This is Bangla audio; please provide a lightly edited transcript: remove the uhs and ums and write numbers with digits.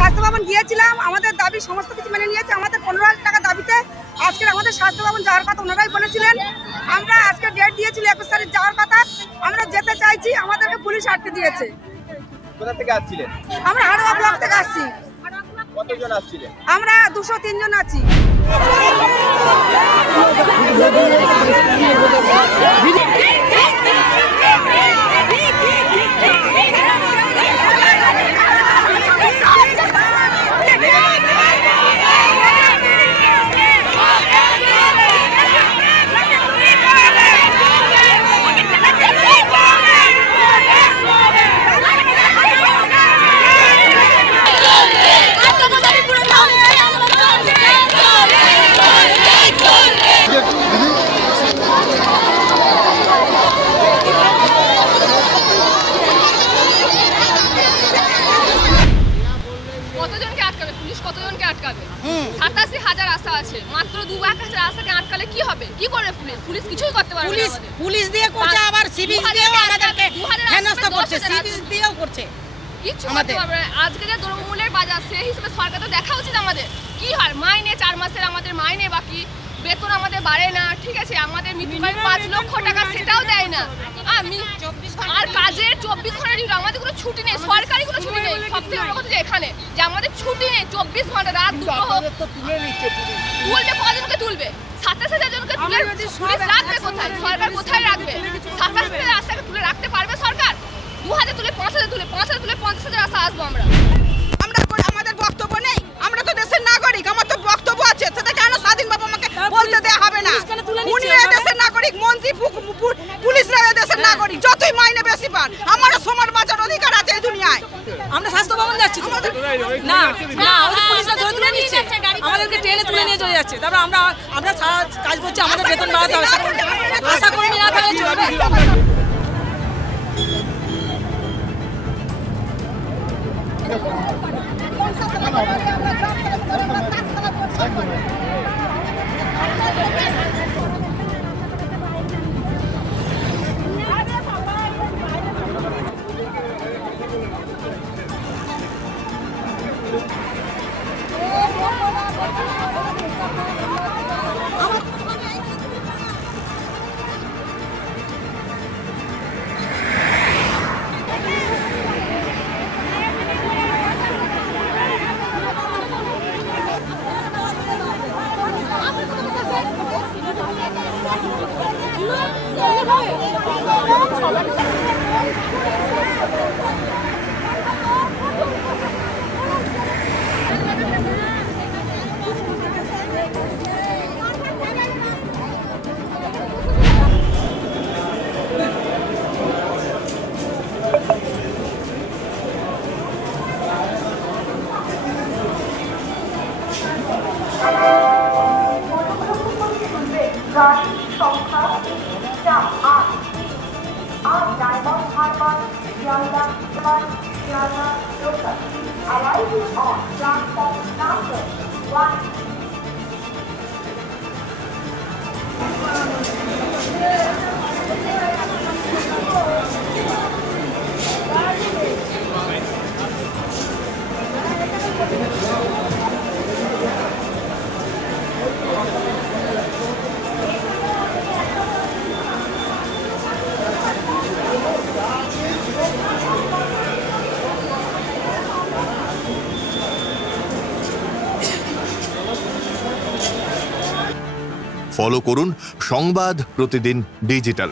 স্বাস্থ্য ভবন গিয়েছিলাম, আমাদের দাবি সমস্ত কিছু মেনে নিয়েছে। আমাদের 15,000 টাকা দাবিতে আজকে আমাদের স্বাস্থ্য ভবন যাওয়ার কথা ওনারাই বলেছিলেন। আমরা আজকে ডেট দিয়েছিল 21 তারিখ যাওয়ার কথা, আমরা যেতে চাইছি, আমাদেরকে পুলিশ আটকে দিয়েছে। কোথা থেকে আসছিলেন? আমরা হাড়োয়া ব্লক থেকে আসছি। কতজন আসছিলেন? আমরা 203 জন আছি। কতজনকে আটকাবে পুলিশ? কতজনকে আটকাবে? 87,000 আশা আছে, মাত্র 2,000 আশাকে আটকালে কি হবে? কি করবে পুলিশ? পুলিশ কিছুই করতে পারবে না। পুলিশ দিয়ে করছে, আবার সিভিল দিয়েও আমাদেরকে হেনস্থা করছে, সিভিল দিয়েও করছে। কিছু করতে পারবে না। আজকে যে দ্রব্যমূল্যের বাজার, সেই হিসেবে সরকার তো দেখা উচিত আমাদের কি হয়। মাইনে 4 মাসের আমাদের মাইনে বাকি, বেতন আমাদের বাড়ে না, ঠিক আছে, আমাদের মৃত্যুকালীন 5 লক্ষ টাকা সেটাও দেয় না। আর কাজের 24 ঘন্টা ডিউটি, আমাদের কোনো ছুটি নেই, সরকারি কোনো ছুটি নেই। সবথেকে বড় কথা যে এখানে যে আমাদের ছুটি নেই, 24 ঘন্টা, রাত 2 হোক তুলবে। কজনকে তুলবে? 27,000 জনকে তুলে পুলিশ রাখবে কোথায়? সরকার কোথায় রাখবে? 27,000 আশাকে তুলে রাখতে পারবে সরকার? 2,000 তুলে 5,000 তুলে 5,000 তুলে 50,000 আশা আসবো আমরা। আমাদের বক্তব্য নেই, আমরা তো দেশের নাগরিক, আমার তো বক্তব্য আছে, সেটা কেন স্বাধীনভাবে আমাকে বলতে দেওয়া হবে না? উনি দেশের নাগরিক, মন্ত্রী, পুলিশরা দেশের নাগরিক, যতই মাইনে বেশি পান, আমারও সমান বাঁচার অধিকার আছে এই দুনিয়ায়। আমরা স্বাস্থ্য ভবন যাচ্ছি না, না ওই পুলিশরা ধরে তুলে নিচ্ছে, আমাদেরকে ট্রেনে তুলে নিয়ে চলে যাচ্ছে। তারপর আমরা কাজ করছি, আমাদের বেতন বাড়াতে হবে। আশা কর্মী না থাকলে চলবে। Arriving on platform number 1. Follow করুন সংবাদ প্রতিদিন ডিজিটাল।